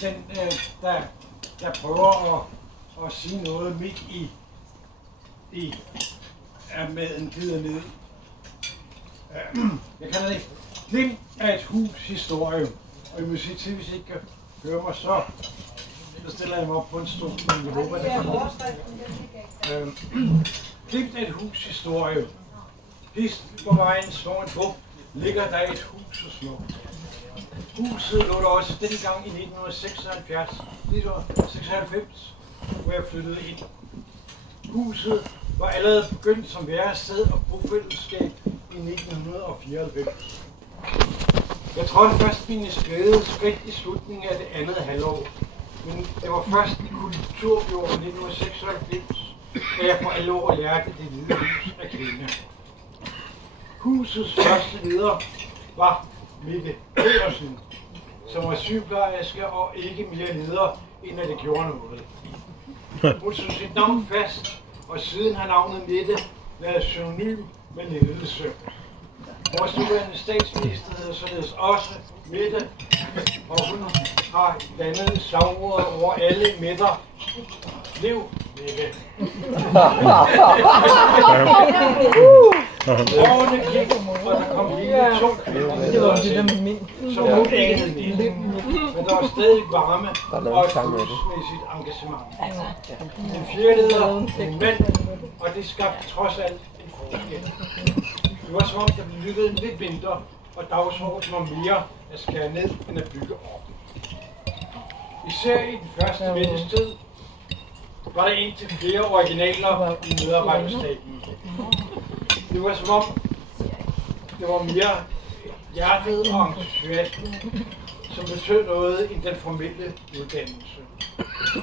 den der prøver at sige noget midt i maden glider ned. Jeg kan ikke. Glimt af et hus historie. Og jeg må sige til, hvis I ikke kan høre mig, så stiller jeg mig op på en stol, men jeg håber, det kommer. Glimt af et hus historie. Hist på vejen slår en buk, ligger der et hus og smukt. Huset lå der også dengang i 1976, det var 96, hvor jeg flyttede ind. Huset var allerede begyndt som værested og bofællesskab i 1994. Jeg trådte først mine spæde skridt i slutningen af det andet halvår, men det var først i kulturbyåret 1996, da jeg for alvor lærte det hvide hus at kende. Husets første leder var Mette Pedersen, som var sygeplejerske og ikke mere leder, end at det gjorde noget. Hun tog sit navn fast, og siden har navnet Mette været synonym med ledelse. Vores nuværende statsminister hedder således også Mette, og hun har dannet slagordet over alle midter. Lev Mette! Årene gik, og der kom hele 2 kvinder som hun ikke hed Mette. Men der var stadig varme og et følelsesmæssigt engagement. Den fjerde leder, en mand, og det skabte trods alt en forskel. Det var som om, der blev lyttet lidt mindre, og dagsordenen var mere at skære ned, end at bygge op. Især i den første Mettes-tid var der indtil flere originaler i medarbejderstaben. Det var som om, det var mere hjertet og entusiasme, som betød noget end den formelle uddannelse.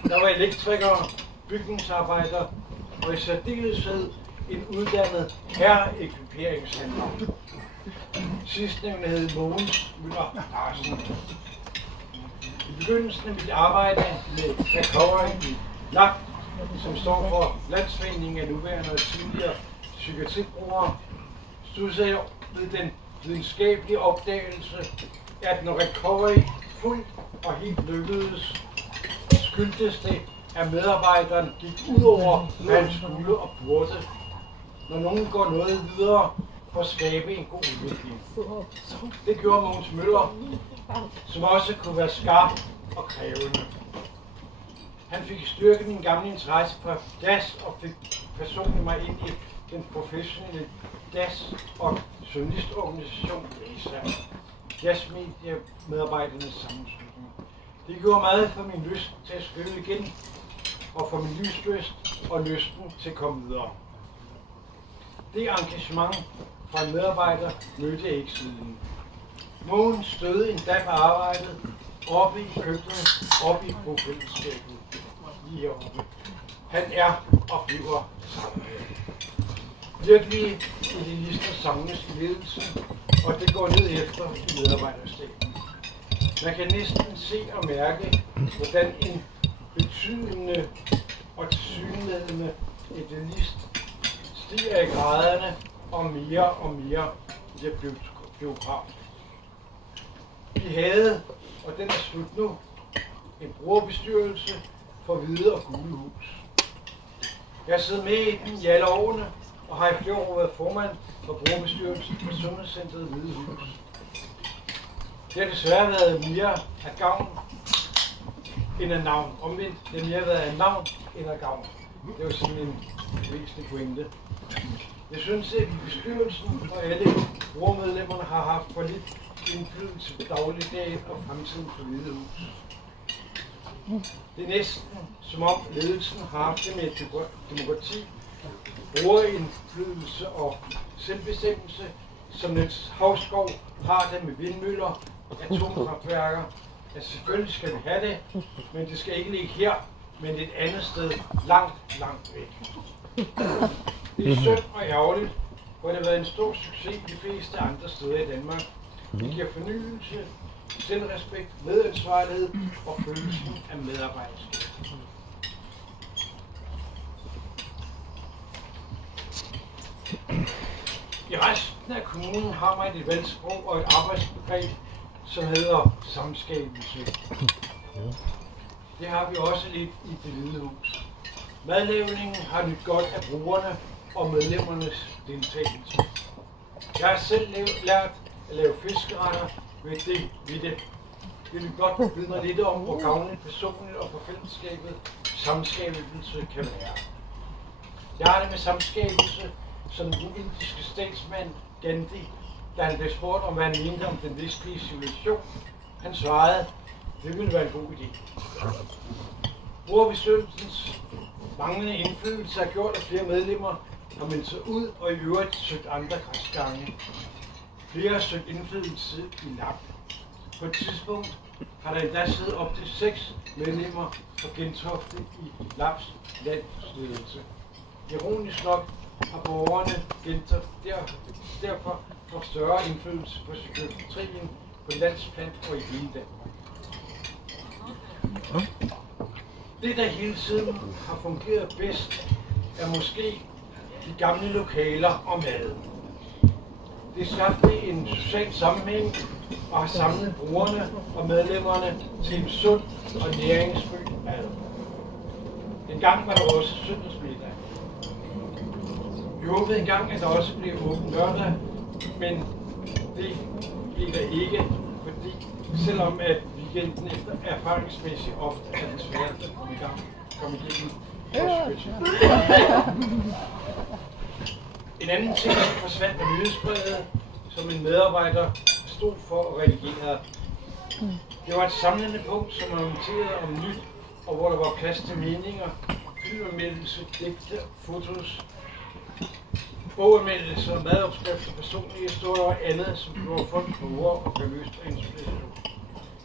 Der var elektrikere, bygningsarbejdere og i særdeleshed en uddannet herreekviperingshandler. Sidstnævnte hed Mogens Møller Larsen. I begyndelsen af mit arbejde med recovery i LAG, som står for Landsforeningen af nuværende og tidligere psykiatribrugere, studsede jeg ved den videnskabelige opdagelse, at når recovery fuldt og helt lykkedes, skyldtes det, at medarbejderen gik ud over, hvad han skulle og burde, når nogen går noget videre for at skabe en god udvikling. Det gjorde Mogens Møller, som også kunne være skarp og krævende. Han fik styrket min gamle interesse for jazz og fik personligt mig ind i den professionelle jazz- og journalistorganisation LASA, jazzmediemedarbejdernes sammenslutning. Det gjorde meget for min lyst til at skrive igen, og for min livslyst og lysten til at komme videre. Det engagement fra en medarbejder mødte jeg ikke siden. Mogens stødte endda på arbejdet, oppe i køkkenet, oppe i bofællesskabet, lige heroppe. Han er og bliver sammen. Virkelig idealister samles i ledelsen, og det går ned efter i medarbejderstaben. Man kan næsten se og mærke, hvordan en betydende og tilsyneladende idealist stiger i graderne og mere bliver biograf. Vi havde, og den er slut nu, en brugerbestyrelse for Hvide og Gule Hus. Jeg har siddet med i den i alle årene, og har i flere år været formand for brugerbestyrelsen for Sundhedscentret Hvide Hus. Det har desværre været mere af gavn end af navn. Omvendt, det har mere været af navn end af gavn. Det var sådan en væsentlig pointe. Jeg synes, at bestyrelsen og alle brugermedlemmerne har haft for lidt indflydelse på dagligdagen og fremtiden for Hvide Hus. Det er næsten som om ledelsen har haft det med demokrati, brugerindflydelse og selvbestemmelse, som Niels Hausgaard har det med vindmøller, atomkraftværker. Ja, selvfølgelig skal vi have det, men det skal ikke ligge her, men et andet sted langt væk. Det er synd og ærgerligt, hvor det har været en stor succes de fleste andre steder i Danmark. Det giver fornyelse, selvrespekt, medansvarlighed og følelsen af medarbejderskab. I resten af kommunen har man et valgsprog og et arbejdsbegreb, som hedder samskabelse. har vi også lidt i Det Hvide Hus. Madlavningen har nyt godt af brugerne og medlemmernes deltagelse. Jeg har selv lært at lave fiskeretter ved det. Det vil godt vidne lidt om, hvor gavnligt personligt og for fællesskabet samskabelse kan være. Jeg har det med samskabelse som den indiske statsmand Gandhi, da han blev spurgt om, hvad han mente om den vestlige civilisation. Han svarede, det ville være en god idé. Brugerbesøgelsens manglende indflydelse har gjort, at flere medlemmer har meldt sig ud og i øvrigt søgt andre græsgange. Flere har søgt indflydelse i LAP. På et tidspunkt har der endda siddet op til 6 medlemmer fra Gentofte i LAPs landsledelse. Ironisk nok har borgerne Gentofte derfor fået større indflydelse på psykiatrien på landsplan og i hele Danmark. Det, der hele tiden har fungeret bedst, er måske de gamle lokaler og maden. Det skabte en social sammenhæng og har samlet brugerne og medlemmerne til en sund og næringsfyldt mad. En gang var der også søndagsmiddag. Vi håbede engang, at der også blev åbent lørdag, men det blev der ikke, fordi selvom at weekenden efter erfaringsmæssigt ofte er det svært at komme igennem. En anden ting, der forsvandt med nyhedsbrevet, som en medarbejder stod for og redigerede. Det var et samlende punkt, som orienterede om nyt, og hvor der var plads til meninger, filmanmeldelse, digte, fotos, boganmeldelser, madopskrifter, personlige historier og andet, som gjorde folk klogere og blev løst af inspiration.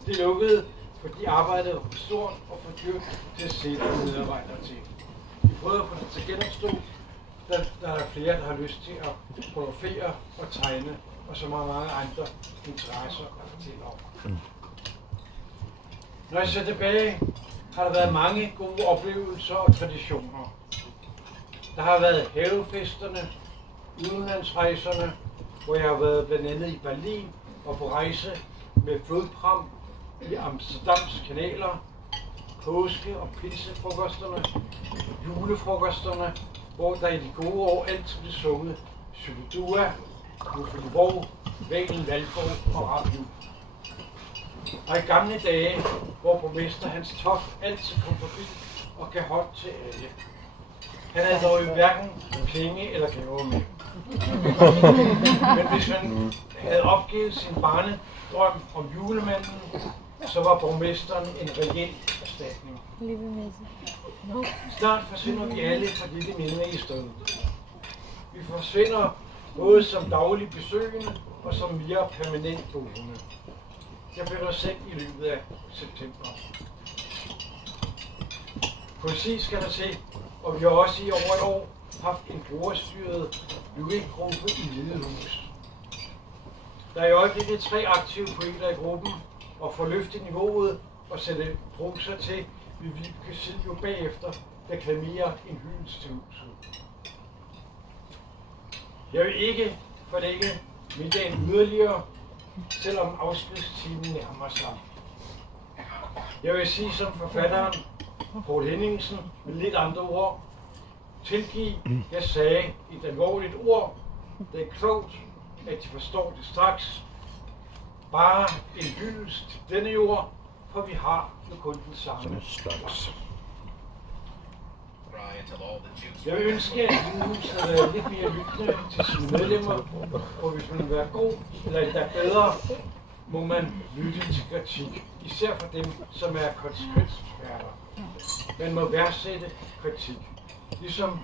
Det lukkede, fordi arbejdet var for stort og for dyrt til at sætte medarbejdere til. Vi prøvede at få det til genopstå, da der er flere, der har lyst til at fotografere og tegne, og så mange andre interesser at fortælle om. Når jeg ser tilbage, har der været mange gode oplevelser og traditioner. Der har været havefesterne, udenlandsrejserne, hvor jeg har været blandt andet i Berlin og på rejse med flodpram i Amsterdams kanaler, påske- og pinsefrokosterne, julefrokosterne, hvor der i de gode år altid blev sunget Sylidua, Muffeliborg, Valen Valborg og Rabiu. Og i gamle dage, hvor borgmester Hans Toft altid kom forbi og gav hånd til alle. Han havde dog hverken penge eller gaver med. Men hvis man havde opgivet sin barnedrøm om julemanden, så var borgmesteren en reel erstatning. Snart forsvinder vi alle fra dette minde i stedet. Vi forsvinder både som daglig besøgende og som mere permanent boende. Jeg flytter selv i løbet af september. Poesi skal der se, og vi har også i over et år haft en brugerstyret lyrikgruppe i Hvide Hus. Der er i øjeblikket 3 aktive poeter i gruppen, og for at løfte niveauet og sætte prosa til, vil Vibeke Silvio bagefter reklamere en hyldest til huset. Jeg vil ikke forlægge middagen yderligere, selvom afskedstimen nærmer sig. Jeg vil sige som forfatteren Poul Henningsen med lidt andre ord, tilgiv, jeg sagde et alvorligt ord, det er klogt, at de forstår det straks. Bare en hyldest til denne jord, for vi har jo kun den samme slags. Jeg vil ønske, at Hvide Hus havde været lidt mere lyttende til sine medlemmer, og hvis man vil være god eller endda bedre, må man lytte til kritik, især for dem, som er konsekvenseksperter. Man må værdsætte kritik. Ligesom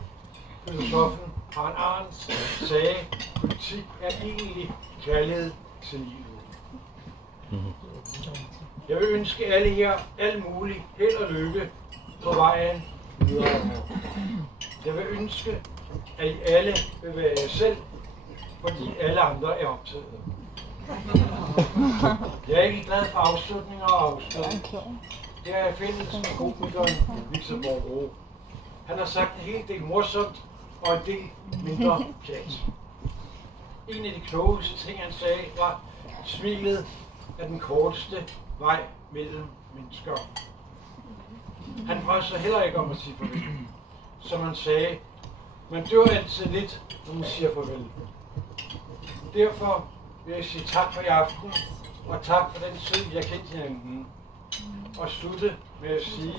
filosofen Hannah Arendt sagde, politik er egentlig kærlighed til livet. Jeg vil ønske alle her alt muligt held og lykke på vejen videre. Jeg vil ønske, at I alle vil være jer selv, fordi alle andre er optaget. Jeg er ikke glad for afslutninger og afslutninger. Det er jeg fælles med komikeren Victor Borg. Han har sagt en hel del morsomt og en del mindre pjat. En af de klogeste ting, han sagde, var, at smilet er den korteste vej mellem mennesker. Han brød sig heller ikke om at sige farvel. Som han sagde, man dør altid lidt, når man siger farvel. Derfor vil jeg sige tak for i aften, og tak for den tid, vi har kendt hinanden. Og slutte med at sige,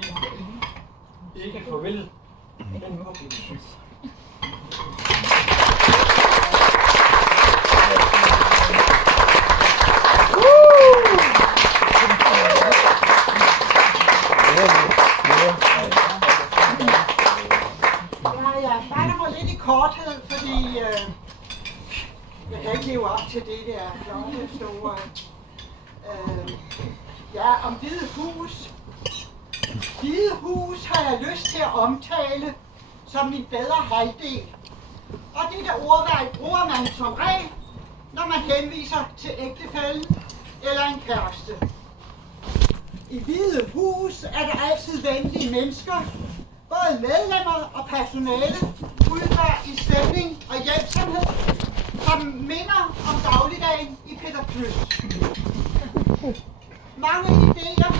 ikke farvel, men på gensyn. Jeg fejler mig lidt i korthed, fordi jeg kan ikke leve op til det der flotte store. Ja, om Hvide Hus. Hvide Hus har jeg lyst til at omtale som min bedre halvdel. Og dette ordvalg bruger man som regel, når man henviser til ægtefællen eller en kæreste. I Hvide Hus er der altid venlige mennesker, både medlemmer og personale, udgør i stemning og hjælpsomhed, som minder om dagligdagen i Peter Plys. Mange idéer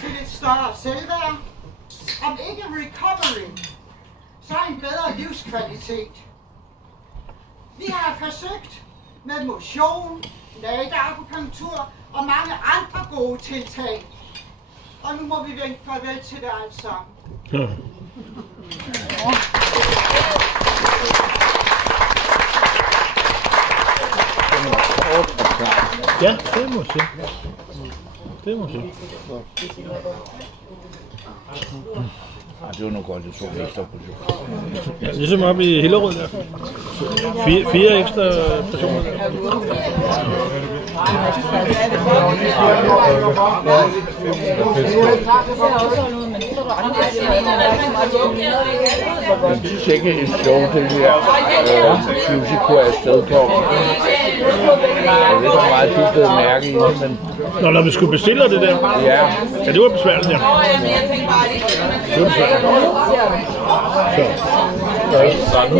til et større selvværd, om ikke recovery, så en bedre livskvalitet. Vi har forsøgt med motion, nageakupunktur og mange andre gode tiltag. Og nu må vi vinke farvel til det alt sammen. Ja, det må se. Det må se. Det var noget godt, jeg så ekstra portioner. Ja, ligesom oppe i Hillerød der. 4 ekstra portioner der. Det er sikkert et sjov, det her musical er afstedkommet. Jeg ved ikke, hvor meget du blev mærke i det, men... Nå, når vi skulle bestille det der? Ja. Ja, det var besværligt, ja. Det var besværligt. Så. Så nu.